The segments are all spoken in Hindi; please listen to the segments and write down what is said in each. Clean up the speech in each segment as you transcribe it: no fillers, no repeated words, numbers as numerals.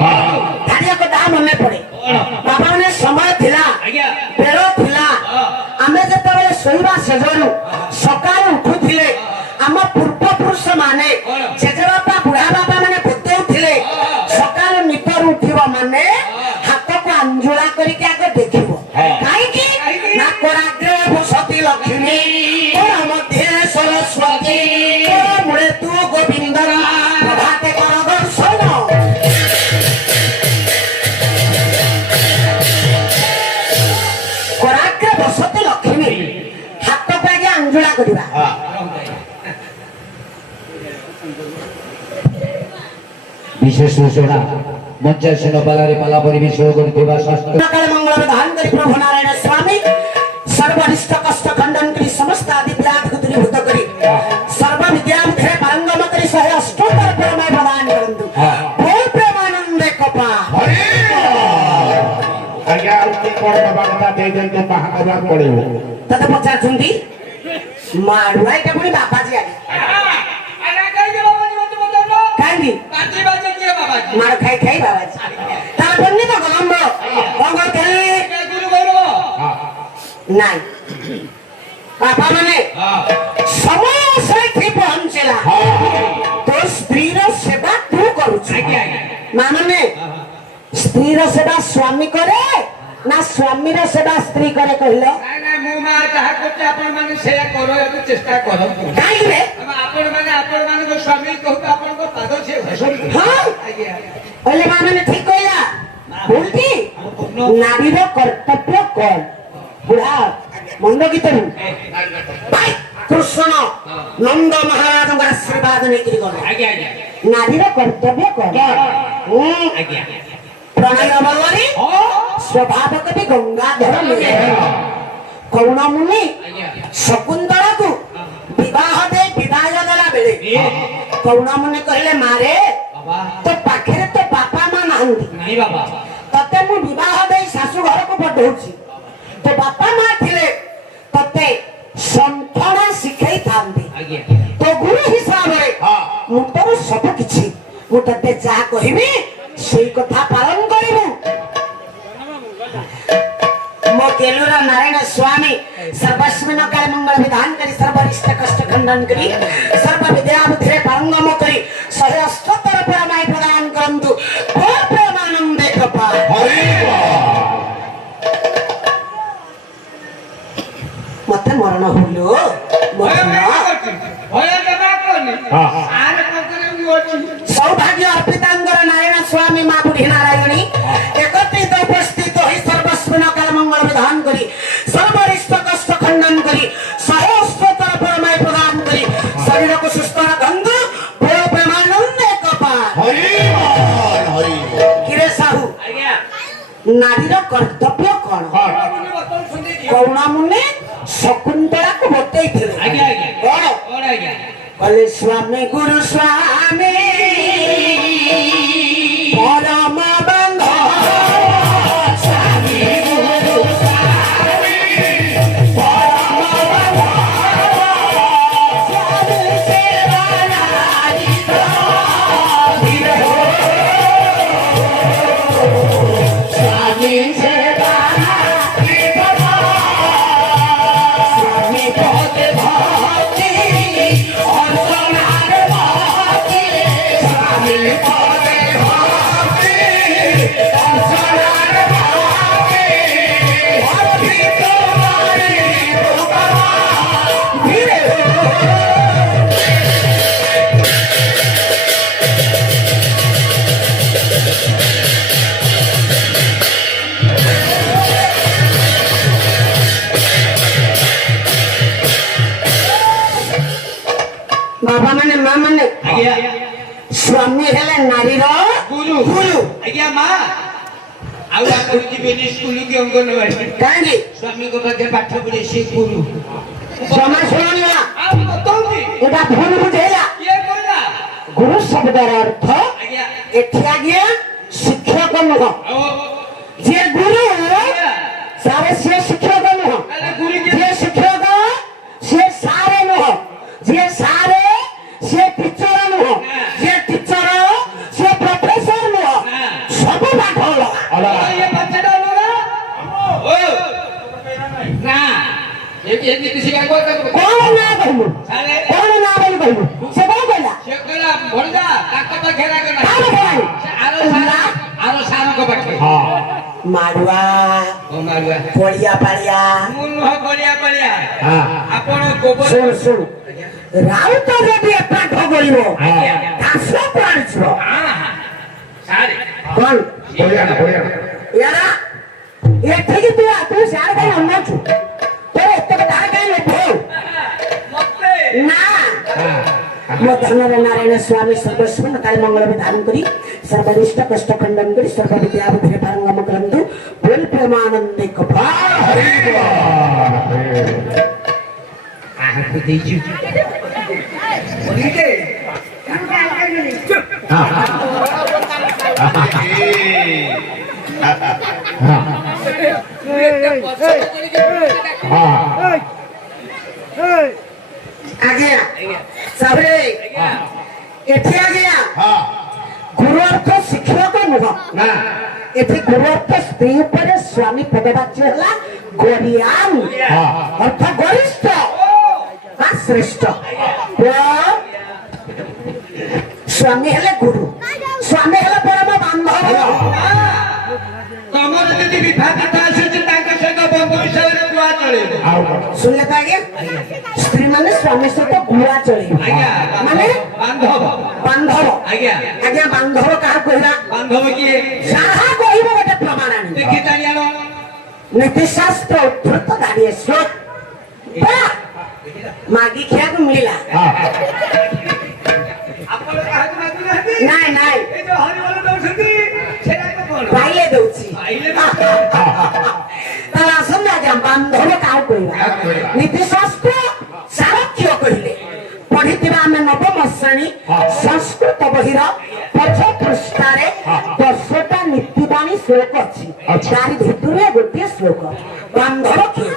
धारिया को दाम मने पड़े बाबा ने समय थिला बेलो थिला आमे जते बेले सोइबा सेजरू सकाळ उठुथिले आम पूर्व पुरुष माने जेजे बापा बुढ़ा बापा माने बुद्धौ थिले सकाळ निपर उठिबो माने हाथ को अंजुला करी के आगे देखिबो काई की ना कोराग्रे बसती लक्ष्मी तोरा मध्ये सरस्वती तोरा मुळे तू गोविंद प्रभाते कर दर्शन कोराग्रे बसती लक्ष्मी हाथ को आगे अंजुला करिबा विशेष सूचना मंचासन पालारे पाला परिवेश करथिबा शास्त्र काल मंगल विधान करी प्रभु नारायण स्वामी सर्वनिष्ठ कष्ट खंडन करी समस्त आदि व्याध को दूरीभूत करी सर्व विद्या थे पारंगम करी सहे अष्टोत्तर परमय प्रदान करंतु बोल प्रेमानंद कपा आज्ञा उठी कोण बाबा कथा दे देते महाकवा पड़िबो तते पचार छुंदी माडुआ एटा पुनी बाबाजी आगे कांगी मार खाई खाई बाबाजी ता बन्नी तो गलम गंग खेली नहीं बाबा माने समय से थी पहुंचला तो स्त्री रो सेवा तू करू मां माने स्त्री रो सेवा स्वामी करे ना स्वामी रो सेवा स्त्री करे कहलो नहीं नहीं मु मा जहा करते आपण माने से करो एक चेष्टा करो काई रे आपण माने को स्वामी कहू आपण को पाद से घसरी हां बोले मां माने ठीक कहला बोलती नारी रो कर्तव्य कर बुढ़ा मंद गीत भाई कृष्ण नंद महाराज का आशीर्वाद नहीं करी गले आज्ञा आज्ञा नारी रो कर्तव्य कर आज्ञा प्रणय बलरी स्वभाव कवि गंगाधर मिले कौन मुनि शकुंतला को विवाह दे विदाय देला बेले कौन मुनि कहले मारे तो पाखे तो बापा मां नांदी नहीं बाबा तते मु विवाह दे सासु घर को पठौछि तो बापा मां थिले तते संथणा शिखै थांदी आज्ञा तो गुरु हिसाब रे मु तो सब किछि मु तते जा कहिबी सेई कथा पालन करिबु मो केलुरा नारायण स्वामी सर्वस्मिन काल मंगल विधान करी सर्वरिष्ट कष्ट खंडन करी सर्व विद्या बुद्धि पारंगम करी सहे अष्टोत्तर परमय प्रदान करंतु ओ प्रेमानंद कृपा हरि मते मरण होलो मरण सौभाग्य अर्पितांगर नारायण स्वामी मां बुढ़ी नारायणी एकत्रित उपस्थित होई सर्वस्व काल मंगल विधान करी सर्वरिष्ट कष्ट खंडन करी सहस्त्र परमय प्रदान करी शरीर को सुस्थ रखंतु बोल प्रेमानंद कपाल हरि हरि किरे साहू आज्ञा नारीर कर्तव्य कौन कौन मुनि शकुंतला को बतई थे आज्ञा आज्ञा कौन और आज्ञा कले स्वामी गुरु स्वामी परम बंधु स्वामी गुरु स्वामी परम बंधु स्वामी सेवा नारी स्वामी सेवा नारी स्वामी बहुत भक्ति बाबा माने मां माने आज्ञा स्वामी हेले नारी रो गुरु गुरु आज्ञा मां आउ आपन जीवनी स्कूल के अंगनवाड़ी कांगी स्वामी को मध्ये पाठ पढ़े से गुरु क्षमा सुनिया आप बताऊंगी एटा भूल बुझेला ये बोला गुरु शब्द अर्थ आज्ञा एठिया गया शिक्षक नुह ओ जे गुरु सारे से शिक्षक नुह अरे गुरु के जे शिक्षक से सारे नुह जे सारे से टीचर नुह जे टीचर से प्रोफेसर नुह ଏମିତି ଶିକା କର କଣ ନା କହିବୁ ସାରେ କଣ ନା ବୋଲି କହିବୁ ସେ କଣ କହିଲା ସେ କହିଲା ଭଣଜା ତାଙ୍କ ପାଖରେ ଆଗ ନା କାମ କଲାଣି ଆର ସାରଙ୍କ ପାଖରେ ହଁ ମାରୁଆ ଓ ମାରୁଆ ପଳିଆ ପାଳିଆ ମୁଁ ନୁହ କରିଆ କରିଆ ହଁ ଆପଣ ଗୋବର ଶୁଣ ଶୁଣ ରାଉତ ଯଦି ଏପାଠ କରିବ ଘାସ କୁଆଡ଼ିଯିବ ସାରେ କଣ ବଢିଆ यारा ଏଠିକି ତୁ ସିଆଡେ କାଇଁ ଅନାଉଛୁ ତୋର ଏତେ କଥା କାଇଁ ଲୋଭ ମତେ ନା ମୋ ଧନରେ ନାରାୟଣ ସ୍ୱାମୀ ସର୍ବସ୍ୱ କାଳୀ ମଙ୍ଗଳ ବିଧାନ କରି ସର୍ବନିଷ୍ଠ କଷ୍ଟ ଖଣ୍ଡନ କରି ସର୍ବ ବିଦ୍ୟା ବୁଦ୍ଧିରେ ପାରଙ୍ଗମ କରନ୍ତୁ ବୋଲ ପ୍ରେମାନନ୍ଦେ କପା ଆହାକୁ ଦେଇଛୁ ବୋଲିଟେ ଆଜ୍ଞା ସାବରେ ଏଠି ଆଜ୍ଞା ଗୁରୁ ଅର୍ଥ ଶିକ୍ଷକ ନୁହଁ ଏଠି ଗୁରୁ ଅର୍ଥ ସ୍ତ୍ରୀ ଉପରେ ସ୍ୱାମୀ ପଦବାଚ୍ୟ ହେଲା ଗରିଆନ ଅର୍ଥ ଗରିଷ୍ଠ ବା ଶ୍ରେଷ୍ଠ ସ୍ୱାମୀ ହେଲେ ଗୁରୁ ସ୍ୱାମୀ ହେଲେ ପରମ ବାନ୍ଧବ ତମର ଯଦି ବିଭାଜିତ ଆସୁଛି ତାଙ୍କ ସହିତ ବନ୍ଧୁ ହିସାବରେ କୁଆ ଚଳିବ ଶୁଣିଲେ ତ ଆଜ୍ଞା ସ୍ତ୍ରୀ ମାନେ ସ୍ୱାମୀ ସହିତ ଗୁଆ ଚଳିବେ ଆଜ୍ଞା ମାନେ ବାନ୍ଧବ ବାନ୍ଧବ ଆଜ୍ଞା ଆଜ୍ଞା ବାନ୍ଧବ କାହାକୁ କହିଲା ବାନ୍ଧବ କିଏ ଯାହା କହିବ ଗୋଟେ ପ୍ରମାଣ ଆଣିବ ଦେଖି ଜାଣିଆଣ ନୀତିଶାସ୍ତ୍ର ଉଦ୍ଧୃତ ଦାঁড়িয়ে শ্লোক ମାଗି ଖିଆକୁ ମିଳିଲା ଆପଣ କାହାକୁ ମାଗୁନାହାନ୍ତି ନାଇଁ ନାଇଁ ଏ ଯୋଉ ହରିବୋଲ ଦଉଛନ୍ତି ସେଇଟା ତ କଣ ପାଇଲେ ଦଉଛି ପାଇଲେ ତାହେଲେ ଆସନ୍ତୁ ଆଜ୍ଞା ବାନ୍ଧବ କାହାକୁ କହିବା ନୀତିଶାସ୍ତ୍ର ସାରଥ୍ୟ କହିଲେ ପଢିଥିବା ଆମେ ନବମ ଶ୍ରେଣୀ ସଂସ୍କୃତ ବହିର ପଛ ପୃଷ୍ଠାରେ 10ଟା ନୀତିବାଣୀ ଶ୍ଲୋକ ଅଛି ତାରି ଭିତରୁ ଗୋଟିଏ ଶ୍ଲୋକ ବାନ୍ଧବ କିଏ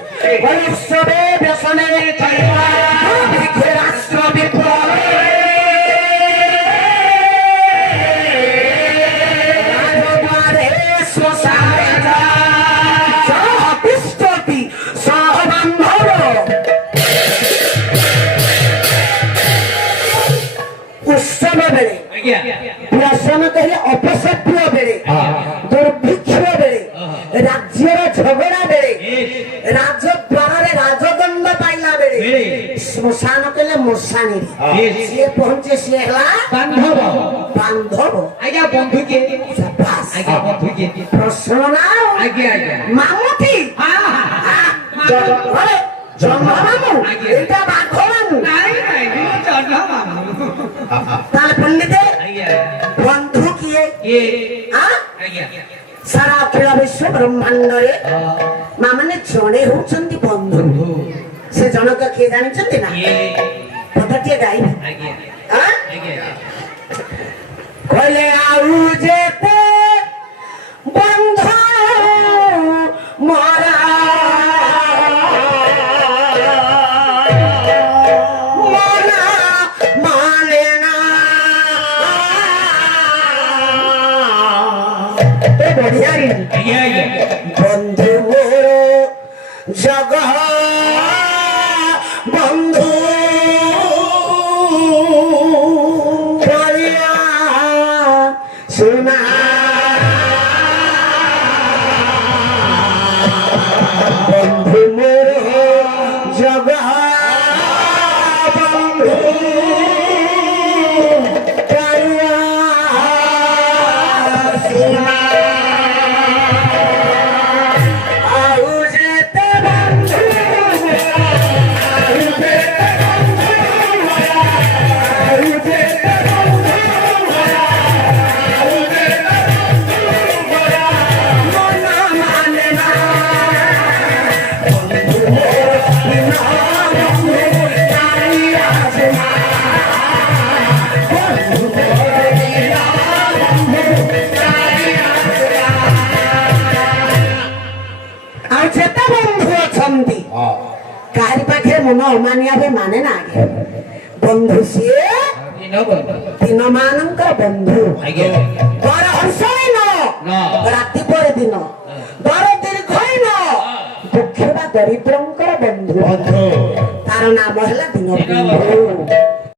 ଉତ୍ସବେ ବ୍ୟସନରେ ରାଷ୍ଟ୍ର ବିପ୍ଳବରେ ଉତ୍ସବ ବେଳେ ବ୍ୟସନ କହିଲେ ଅପସଭ୍ୟ ବେଳେ ଦୁର୍ଭିକ୍ଷ ବେଳେ ରାଜ୍ୟର ଝଗଡା ବେଳେ ରାଜଦ୍ୱାରରେ ରାଜଦଣ୍ଡ ପାଇଲା ବେଳେ ଶ୍ମଶାନ କହିଲେ ମଶାଣୀରେ ସିଏ ପହଞ୍ଚେ ସିଏ ହେଲା ବାନ୍ଧବ ବାନ୍ଧବ ଆଜ୍ଞା ବନ୍ଧୁ କିଏ ସାବାସ୍। ଆଜ୍ଞା ବନ୍ଧୁ କିଏ ପ୍ରଶ୍ନ ନା ଆଜ୍ଞା ଆଜ୍ଞା ମାମୁଠି ଜନ୍ମ ମାମୁ ଏଇଟା ବାଘ ମାମୁ ନାଇଁ ନାଇଁ ମୁଁ ଜନ୍ମ ମାମୁ ତାହେଲେ ପଣ୍ଡିତ ଆଜ୍ଞା ବନ୍ଧୁ କିଏ କିଏ ଆଁ? ଆଜ୍ଞା ସାରା ଅଖିଳ ବିଶ୍ୱ ବ୍ରହ୍ମାଣ୍ଡରେ ମା ମାନେ ଜଣେ ହଉଛନ୍ତି ବନ୍ଧୁ ସେ ଜଣକ କିଏ ଜାଣିଛନ୍ତି ନା କିଏ ପଦଟିଏ ଗାଇବେ ଆଜ୍ଞା ଆଁ? ଆଜ୍ଞା କହିଲେ ଆଉ ଯେତେ ବନ୍ଧ ମରା ମନା ମାନେ ନା ଏ ବଢିଆ ହେଇଛି। ଆଜ୍ଞା ଆଜ୍ଞା বন্ধু মোর জগ বন্ধু করিয়া শোনা বন্ধু মোর জগ বন্ধু করিয়া শোনা ଆଉ ଯେତେ ବନ୍ଧୁ ଆଉ ଯେତେ ବନ୍ଧୁ ଆଉ ଯେତେ ବନ୍ଧୁ ଆଉ ଯେତେ ବନ୍ଧୁ ମନ ମାନେ ନା ବନ୍ଧୁ ମୋର ବିନା ବନ୍ଧୁ ନାରୀ ଆସନା ବନ୍ଧୁ ମୋର ବିନା ବନ୍ଧୁ ନାରୀ ଆସନା ଆଉ ଯେତେ ବନ୍ଧୁ ଅଛନ୍ତି କାହାରି ପାଖରେ ମନ ଅମାନିଆ ବି ମାନେ ନା ଆଜ୍ଞା ବନ୍ଧୁ ସିଏ ଦିନ ମାନଙ୍କର ବନ୍ଧୁ ଆଜ୍ଞା ଦର ହର୍ଷହୀନ ରାତି ପରେ ଦିନ ଦର ଦୀର୍ଘହୀନ ଦୁଃଖ ଦୁଃଖୀ ବା ଦରିଦ୍ରଙ୍କର ବନ୍ଧୁ ବନ୍ଧୁ ତାର ନାମ ହେଲା ଦୀନବନ୍ଧୁ